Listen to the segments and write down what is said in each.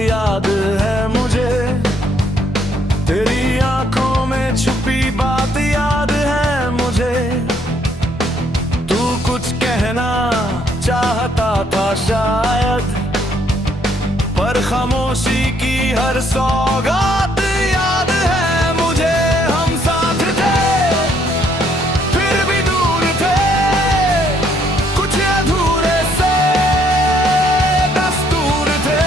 याद है मुझे, तेरी आंखों में छुपी बात याद है मुझे। तू कुछ कहना चाहता था शायद, पर खामोशी की हर सौगात याद है मुझे। हम साथ थे फिर भी दूर थे, कुछ अधूरे से दस्तूर थे।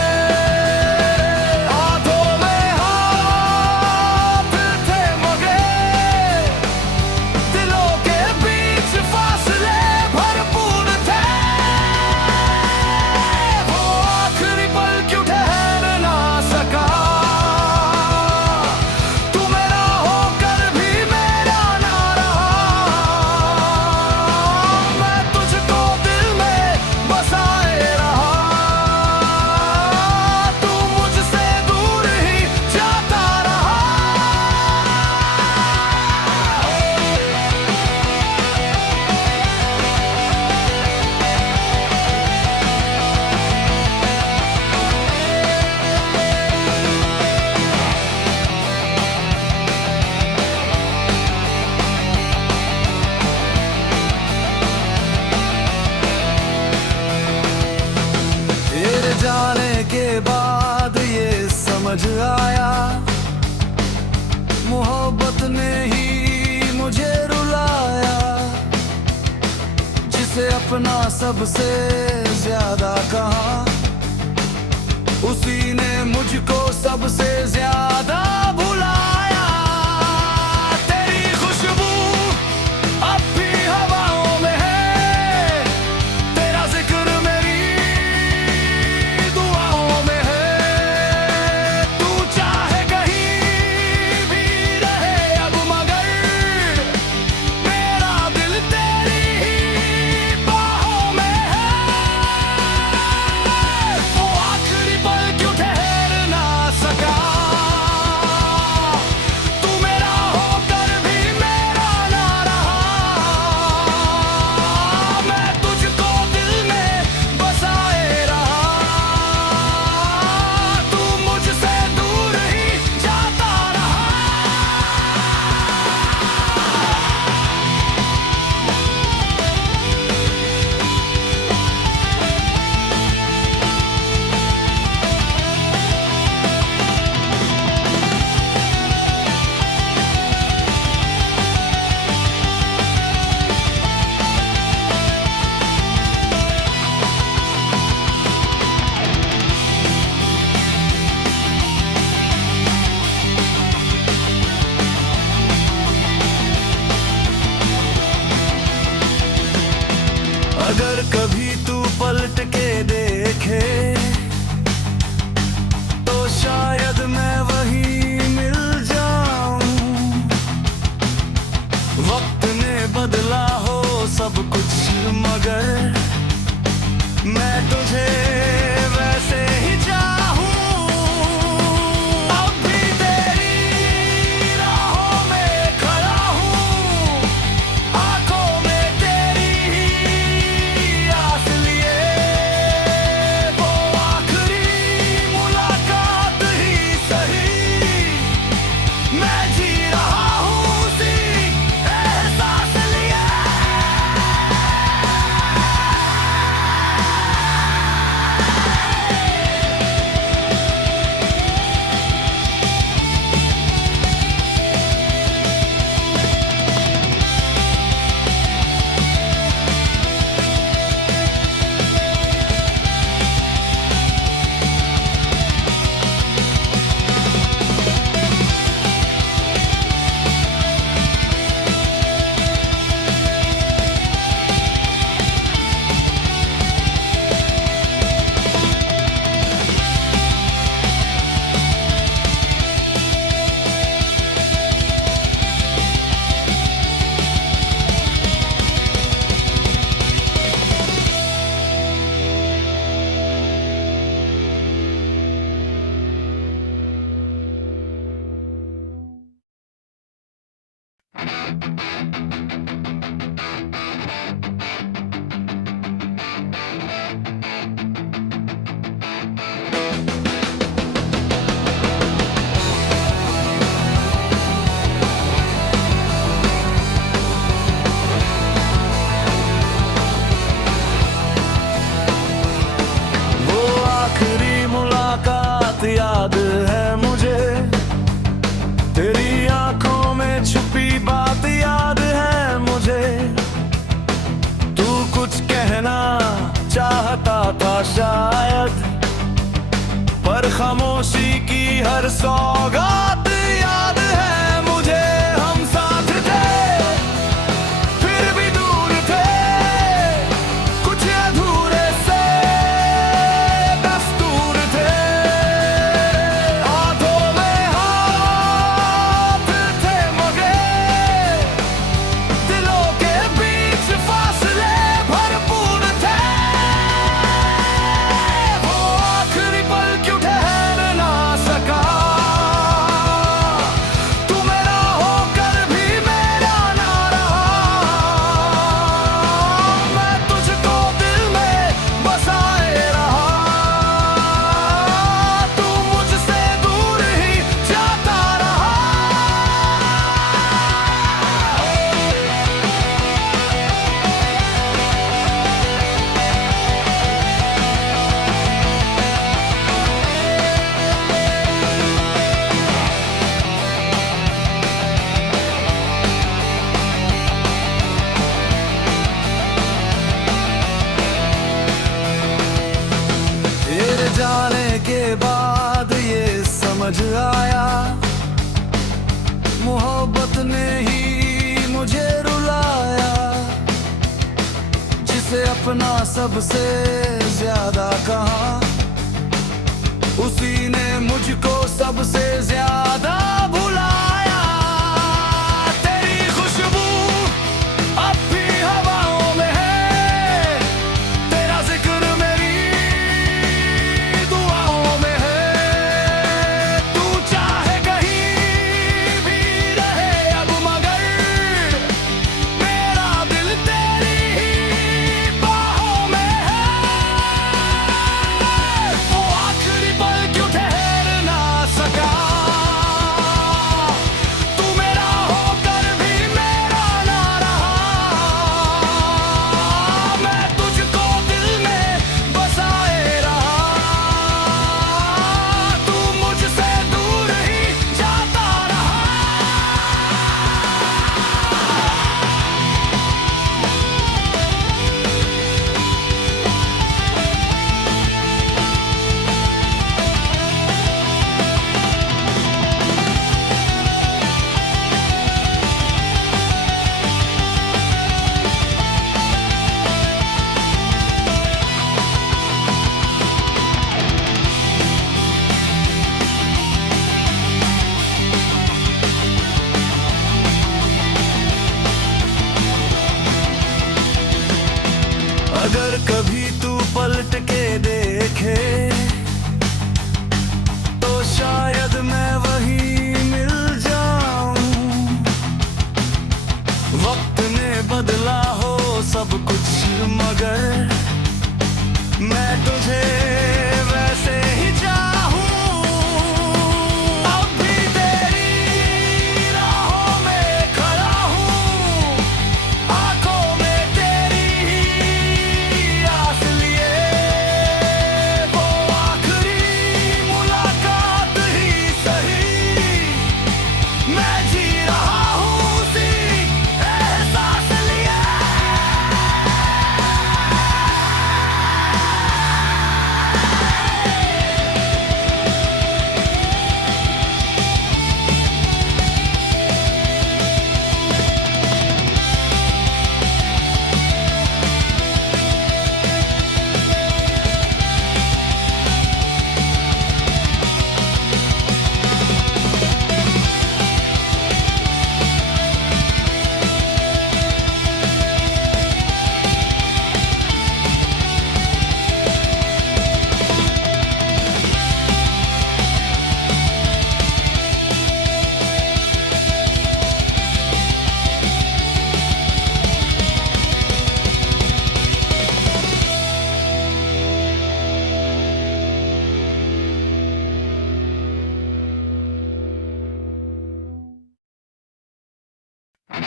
जाने के बाद ये समझ आया, मोहब्बत ने ही मुझे रुलाया। जिसे अपना सबसे ज्यादा कहा, उसी ने मुझको सबसे ज्यादा भुलाया। तेरी खुशबू अब भी हवाओं में है, तेरा जिक्र मेरी दुआओं में है। तू चाहे कहीं भी रहे अब, मगर मेरा दिल तेरी ही बाहों में है। वो आखिरी पल क्यों ठहर ना सका, तू मेरा होकर भी मेरा ना रहा। मैं तुझको दिल में बसाए रहा, तू मुझसे दूर ही जाता रहा। अगर कभी तू पलट के देखे, तो शायद मैं वहीं मिल जाऊं। वक्त ने बदला हो सब कुछ, मगर मैं तुझे वैसे ही चाहूं। अब भी तेरी राहों में खड़ा हूं, आंखों में तेरी ही आस लिए। वो वो आखिरी मुलाकात याद है मुझे, तेरी आंखों में छुपी बात याद है मुझे। तू कुछ कहना चाहता था शायद, पर खामोशी की हर सौगात याद है मुझे। हम साथ थे फिर भी दूर थे, कुछ अधूरे से दस्तूर थे। हाथों में हाथ थे मगे, दिलों के बीच फासले भरपूर थे। वो आखिरी पल क्यों ठहर ना सका, तू मेरा होकर भी मेरा ना रहा। मैं तुझको दिल में बसाए रहा, तू मुझसे दूर ही जाता रहा। तेरे जाने के बाद ये समझ आया, मोहब्बत ने ही मुझे रुलाया। जिसे अपना सबसे ज्यादा कहा, उसी ने मुझको सबसे ज्यादा भुलाया। तेरी खुशबू अब भी हवाओं में है, तेरा जिक्र मेरी दुआओं में है। तू चाहे कहीं भी रहे अब, मगर मेरा दिल तेरी ही बाहों में है। वो आखिरी पल क्यों ठहर ना सका, तू मेरा होकर भी मेरा ना रहा। मैं तुझको दिल में बसाए रहा, तू मुझसे दूर ही जाता रहा। अगर कभी तू पलट के देखे, तो शायद मैं वहीं मिल जाऊं। वक्त ने बदला हो सब कुछ, मगर मैं तुझे वैसे ही चाहूं। अब भी तेरी राहों में खड़ा हूं, आंखों में तेरी ही आस लिए। वो आखिरी मुलाकात ही सही, मैं जी रहा हूं उसी एहसास लिए। वो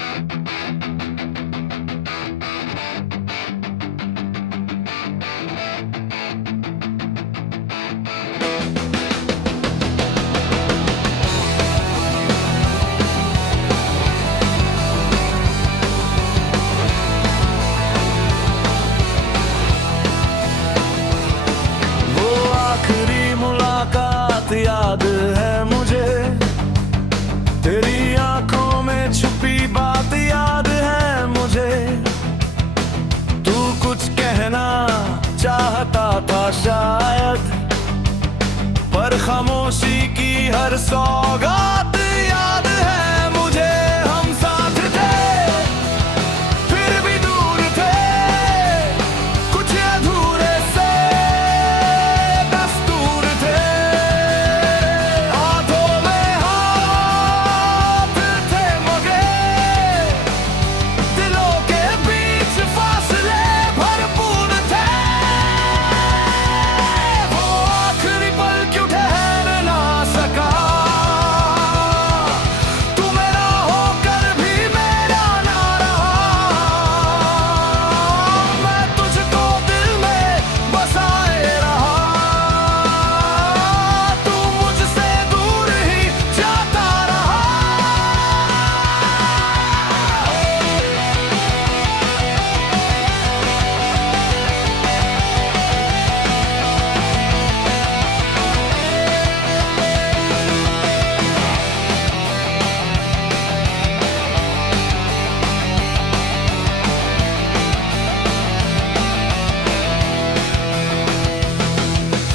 आखिरी मुलाकात याद है मुझे, तेरी आंखों में छुपी बात याद है मुझे। तू कुछ कहना चाहता था शायद, पर खामोशी की हर सौगात याद है मुझे। हम साथ थे फिर भी दूर थे, कुछ अधूरे से दस्तूर थे। हाथों में हाथ थे मगे, दिलों के बीच फासले भरपूर थे। वो आखिरी पल क्यों ठहर ना सका, तू मेरा होकर भी मेरा ना रहा। मैं तुझको दिल में बसाए रहा, तू मुझसे दूर ही जाता रहा।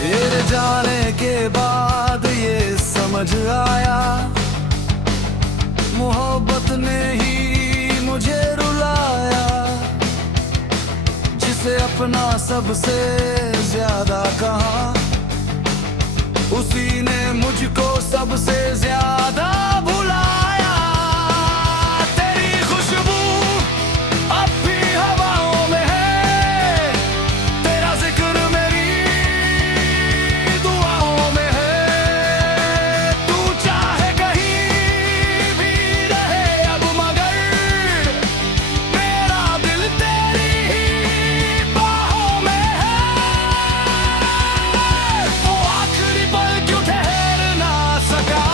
तेरे जाने के बाद ये समझ आया, मोहब्बत ने ही मुझे रुलाया। जिसे अपना सबसे ज्यादा कहा, उसी ने मुझको सबसे ज्यादा भुलाया। तेरी खुशबू अब भी हवाओं में है, तेरा जिक्र मेरी दुआओं में है। तू चाहे कहीं भी रहे अब, मगर मेरा दिल तेरी ही बाहों में है। वो आखिरी पल क्यों ठहर ना सका,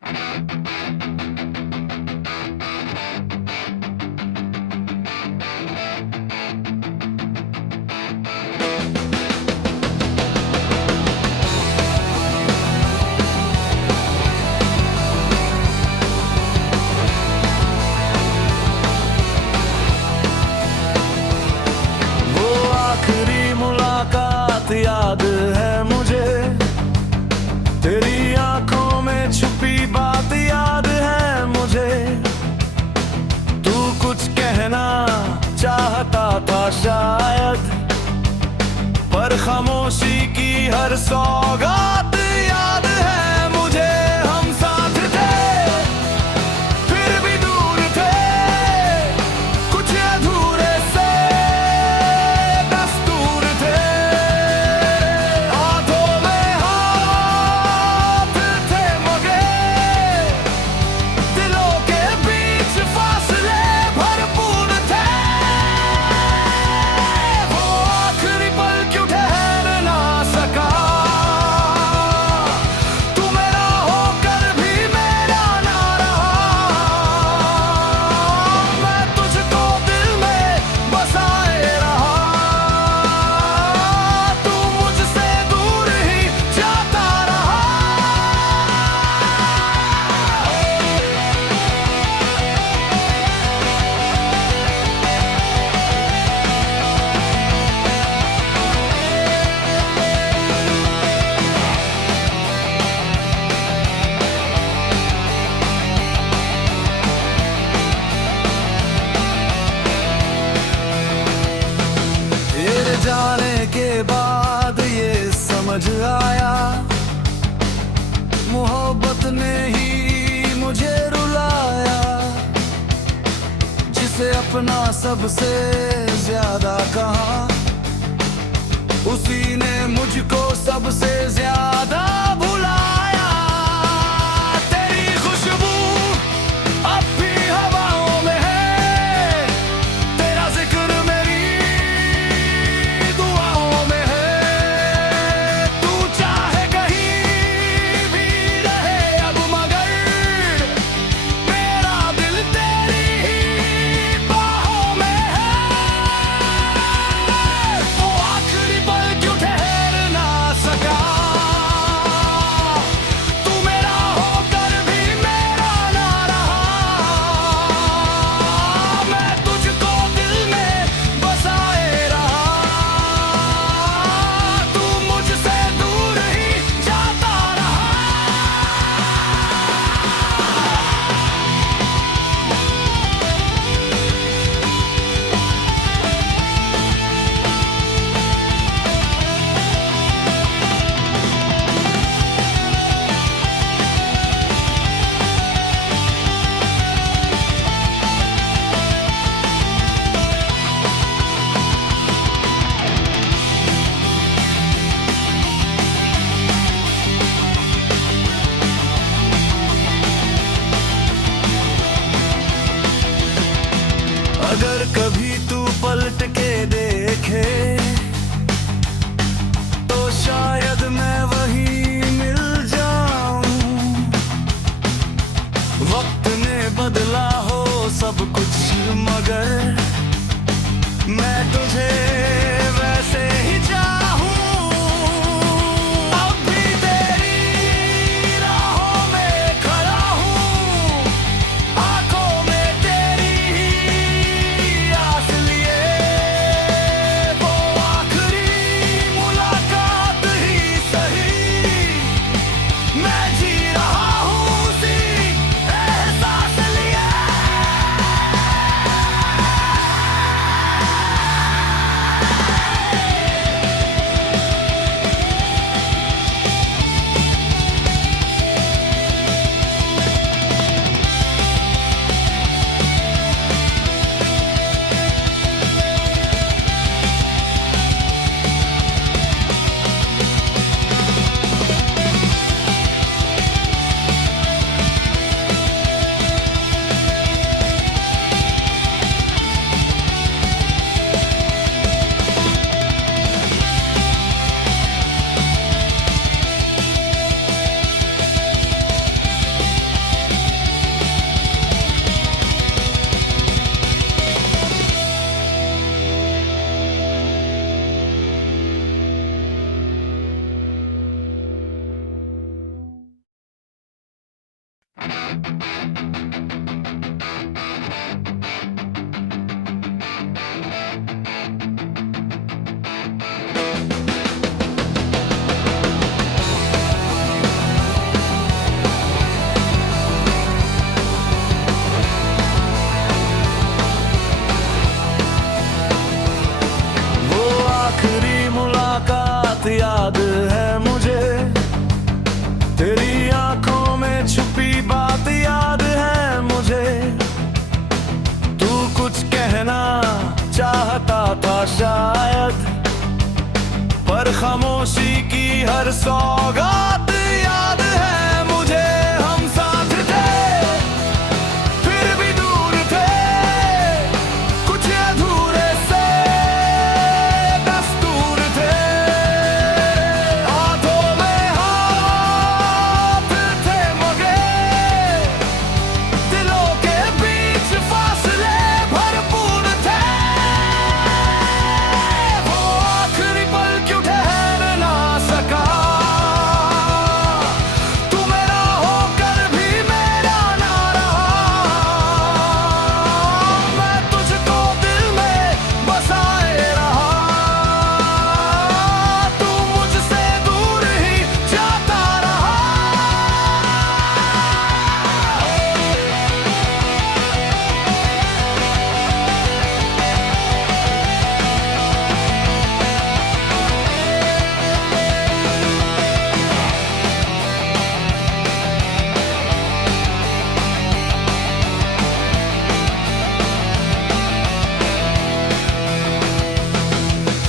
वो आखिरी मुलाकात याद है मुझे, तेरी आंखों में छुपी बात याद है मुझे। तू कुछ कहना चाहता था शायद, पर खामोशी की हर सौगात याद है मुझे। हम साथ थे फिर भी दूर थे, कुछ अधूरे से दस्तूर थे। हाथों में हाथ थे मगे, दिलों के बीच फासले भरपूर थे। वो आखिरी पल क्यों ठहर ना सका, तू मेरा होकर भी मेरा ना रहा। मैं तुझको दिल में बसाए रहा, तू मुझसे दूर ही जाता रहा। तेरे जाने के बाद ये समझ आया, मोहब्बत ने ही मुझे रुलाया। जिसे अपना सबसे ज्यादा कहा, उसी ने मुझको सबसे ज्यादा भुलाया। तेरी खुशबू अब भी हवाओं में है, तेरा जिक्र मेरी दुआओं में है। तू चाहे कहीं भी रहे अब, मगर मेरा दिल तेरी ही बाहों में है। वो आखिरी पल क्यों ठहर ना सका, तू मेरा होकर भी मेरा ना रहा। मैं तुझको दिल में बसाए रहा, तू मुझसे दूर ही जाता रहा। अगर कभी तू पलट के देखे, तो शायद मैं वहीं मिल जाऊं। वक्त ने बदला हो सब कुछ, मगर मैं तुझे वैसे ही चाहूं। अब भी तेरी राहों में खड़ा हूं, आंखों में तेरी ही आस लिए। वो वो आखिरी मुलाकात याद है मुझे, तेरी आंखों में छुपी बात याद है मुझे। तू कुछ कहना चाहता था शायद, पर खामोशी की हर सौगात याद है मुझे। हम साथ थे फिर भी दूर थे, कुछ अधूरे से दस्तूर थे। हाथों में हाथ थे मगे, दिलों के बीच फासले भरपूर थे। वो आखिरी पल क्यों ठहर ना सका, तू मेरा होकर भी मेरा ना रहा। मैं तुझको दिल में बसाए रहा, तू मुझसे दूर ही जाता रहा।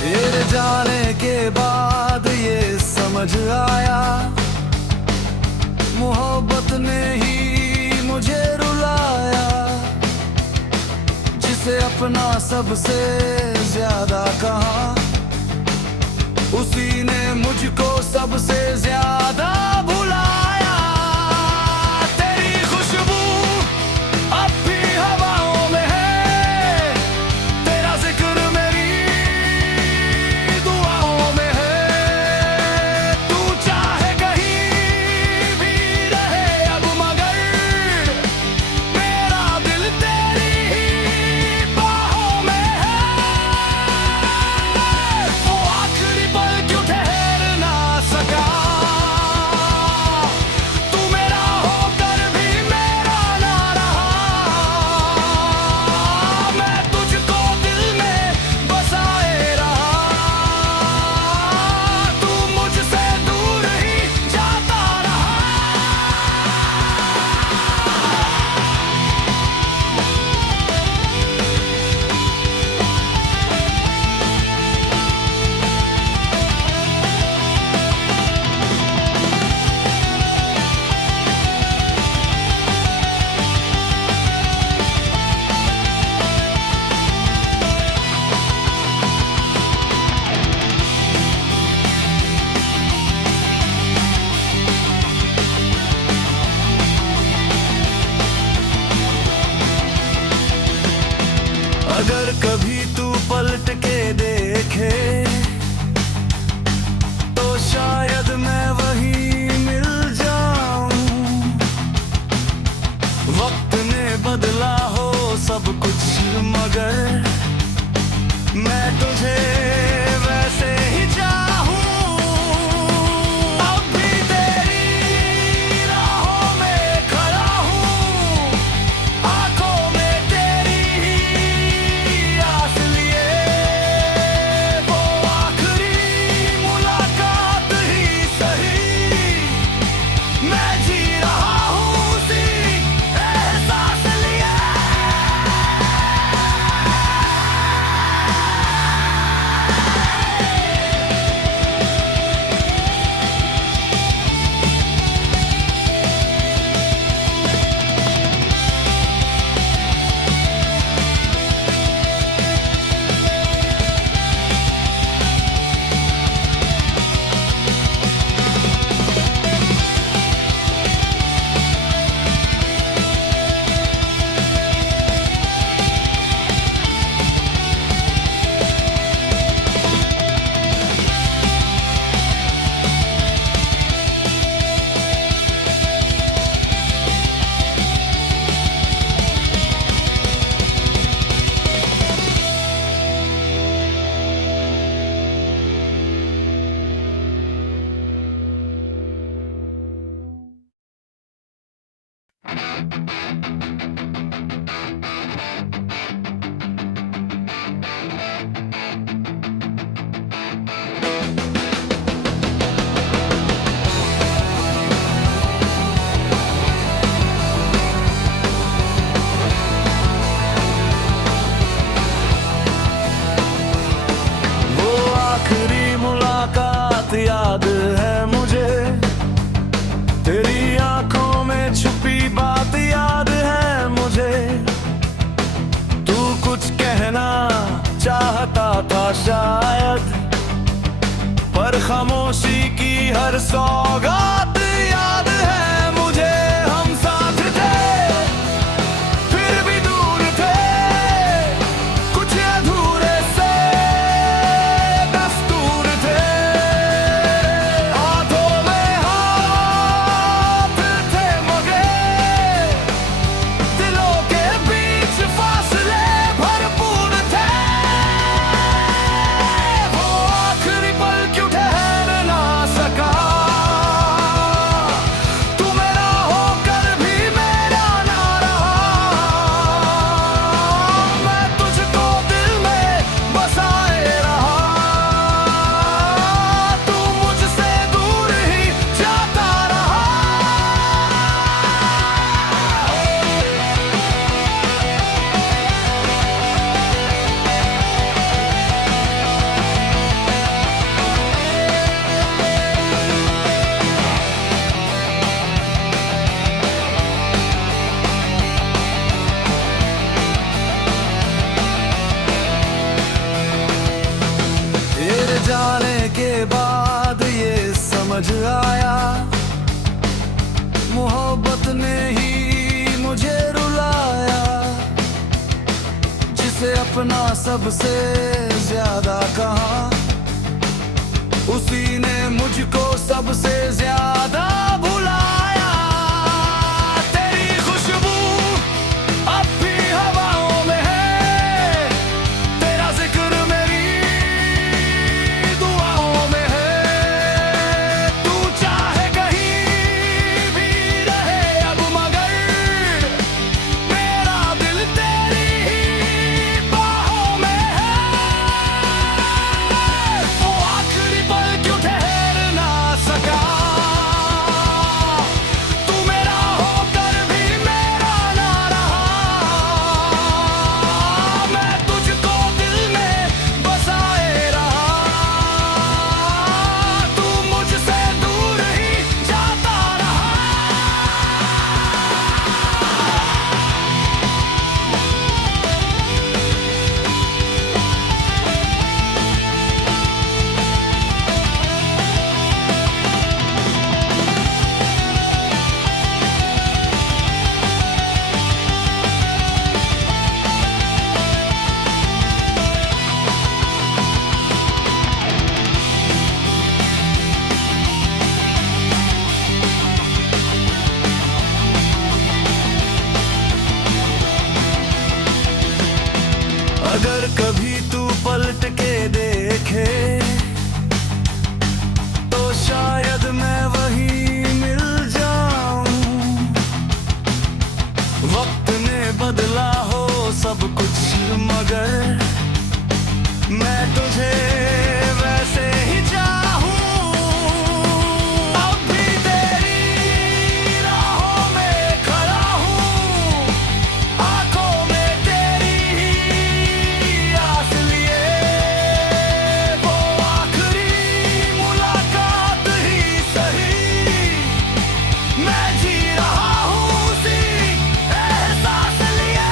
तेरे जाने के बाद ये समझ आया, मोहब्बत ने ही मुझे रुलाया। जिसे अपना सबसे ज्यादा कहा, उसी ने मुझको सबसे ज्यादा भुलाया। तेरी खुशबू अब भी हवाओं में है, तेरा जिक्र मेरी दुआओं में है। तू चाहे कहीं भी रहे अब, मगर मेरा दिल तेरी ही बाहों में है। वो आखिरी पल क्यों ठहर ना सका, तू मेरा होकर भी मेरा ना रहा। मैं तुझको दिल में बसाए रहा, तू मुझसे दूर ही जाता रहा। अगर कभी तू पलट के देखे, तो शायद मैं वहीं मिल जाऊं। वक्त ने बदला हो सब कुछ, मगर मैं तुझे वैसे ही चाहूं। अब भी तेरी राहों में खड़ा हूं, आंखों में तेरी ही आस लिए। वो आखिरी मुलाकात ही सही, वो आखिरी मुलाकात याद है मुझे, तेरी आंखों में छुपी बात याद है मुझे। तू कुछ कहना चाहता था शायद, पर खामोशी की हर सौगात याद है मुझे। हम साथ थे फिर भी दूर थे, कुछ अधूरे से दस्तूर थे। हाथों में हाथ थे मगे, दिलों के बीच फासले भरपूर थे। वो आखिरी पल क्यों ठहर ना सका, तू मेरा होकर भी मेरा ना रहा। मैं तुझको दिल में बसाए रहा, तू मुझसे दूर ही जाता रहा। तेरे जाने के बाद ये समझ आया, मोहब्बत ने ही मुझे रुलाया। जिसे अपना सबसे ज्यादा कहा, उसी ने मुझको सबसे ज्यादा भुलाया। तेरी खुशबू अब भी हवाओं में है, तेरा जिक्र मेरी दुआओं में है। तू चाहे कहीं भी रहे अब, मगर मेरा दिल तेरी ही बाहों में है। वो आखिरी पल क्यों ठहर ना सका, तू मेरा होकर भी मेरा ना रहा। मैं तुझको दिल में बसाए रहा, तू मुझसे दूर ही जाता रहा। अगर कभी तू पलट के देखे, तो शायद मैं वहीं मिल जाऊं। वक्त ने बदला हो सब कुछ, मगर मैं तुझे वैसे ही चाहूं। अब भी तेरी राहों में खड़ा हूं, आंखों में तेरी ही आस लिए। वो आखिरी मुलाकात ही सही, मैं जी रहा हूं उसी एहसास लिए।